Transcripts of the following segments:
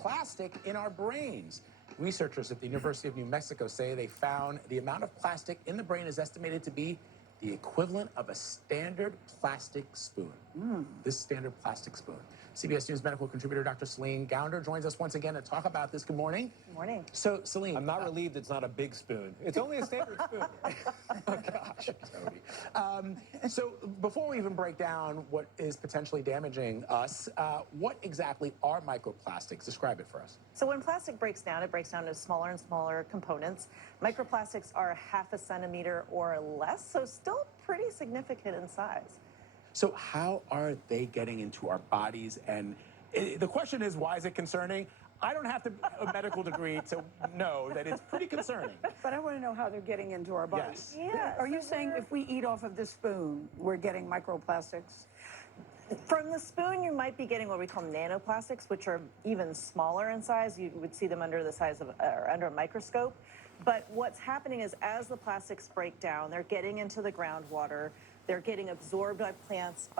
plastic in our brains. Researchers at the University of New Mexico say they found the amount of plastic in the brain is estimated to be the equivalent of a standard plastic spoon. This standard plastic spoon. CBS News medical contributor Dr. Celine Gounder joins us once again to talk about this. Good morning. Good morning. So, Celine. I'm not relieved it's not a big spoon. It's only a standard spoon. Oh, gosh, Tony. So before we even break down what is potentially damaging us, what exactly are microplastics? Describe it for us. So when plastic breaks down, it breaks down into smaller and smaller components. Microplastics are half a centimeter or less, so still pretty significant in size. So how are they getting into our bodies? And the question is, why is it concerning? I don't have a medical degree to know that it's pretty concerning. But I want to know how they're getting into our bodies. Yes. Yeah, Are you so saying if we eat off of this spoon, we're getting microplastics? from the spoon, you might be getting what we call nanoplastics, which are even smaller in size. You would see them under the size of, or under a microscope. But what's happening is as the plastics break down, they're getting into the groundwater. They're getting absorbed by plants,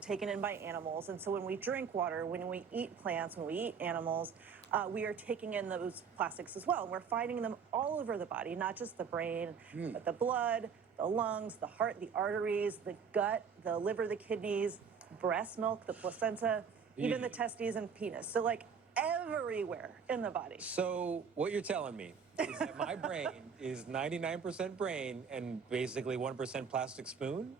taken in by animals. And so when we drink water, when we eat plants, when we eat animals, we are taking in those plastics as well. We're finding them all over the body, not just the brain, but the blood, the lungs, the heart, the arteries, the gut, the liver, the kidneys, breast milk, the placenta, even the testes and penis. So like everywhere in the body. So what you're telling me is that my brain is 99% brain and basically 1% plastic spoon?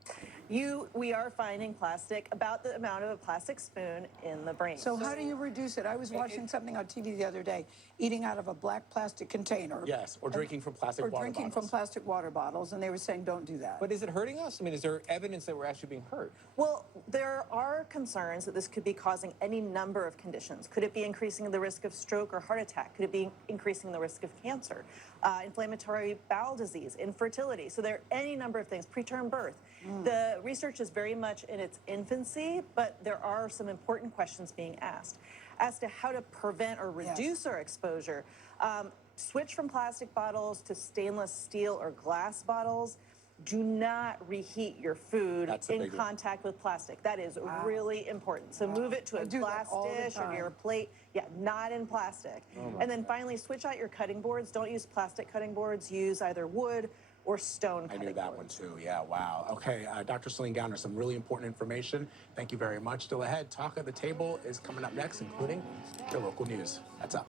We are finding plastic, about the amount of a plastic spoon in the brain. So how do you reduce it? I was watching something on TV the other day, eating out of a black plastic container. Yes, or drinking from plastic water Or drinking bottles. from plastic water bottles, and they were saying don't do that. But is it hurting us? I mean, is there evidence that we're actually being hurt? Well, there are concerns that this could be causing any number of conditions. Could it be increasing the risk of stroke or heart attack? Could it be increasing the risk of cancer, inflammatory bowel disease, infertility? So there are any number of things, preterm birth. The research is very much in its infancy, but there are some important questions being asked as to how to prevent or reduce our exposure. Switch from plastic bottles to stainless steel or glass bottles. Do not reheat your food in contact with plastic. That is really important. So move it to a glass dish or your plate. Yeah, not in plastic. And then finally, switch out your cutting boards. Don't use plastic cutting boards. Use either wood or stone cutting boards. I knew that one too. Yeah, wow. Okay, Dr. Celine Gounder, some really important information. Thank you very much. Still ahead, Talk of the Table is coming up next, including your local news. That's up.